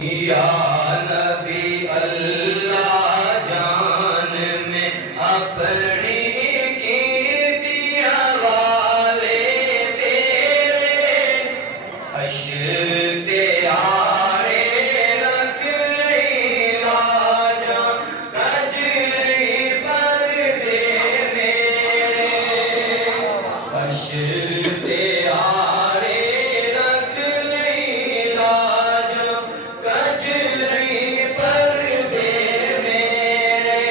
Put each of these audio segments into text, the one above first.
یا نبی اللہ جان میں اپنی کی دیا والے تیرے حشر تیارے رکھ لئی لاجاں کج لئی پردے میرے حشر تیارے رکھ لئی لاجاں کج لئی پردے میرے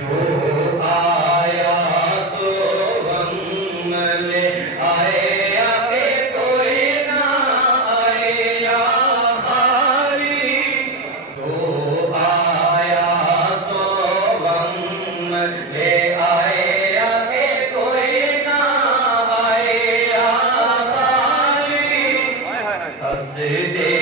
جو آیا سو غم لے آئے آگے کوئی نہ آئے یا خالی جو آیا سو غم لے آئے آگے کوئی نہ آئے یا خالی ہنس دے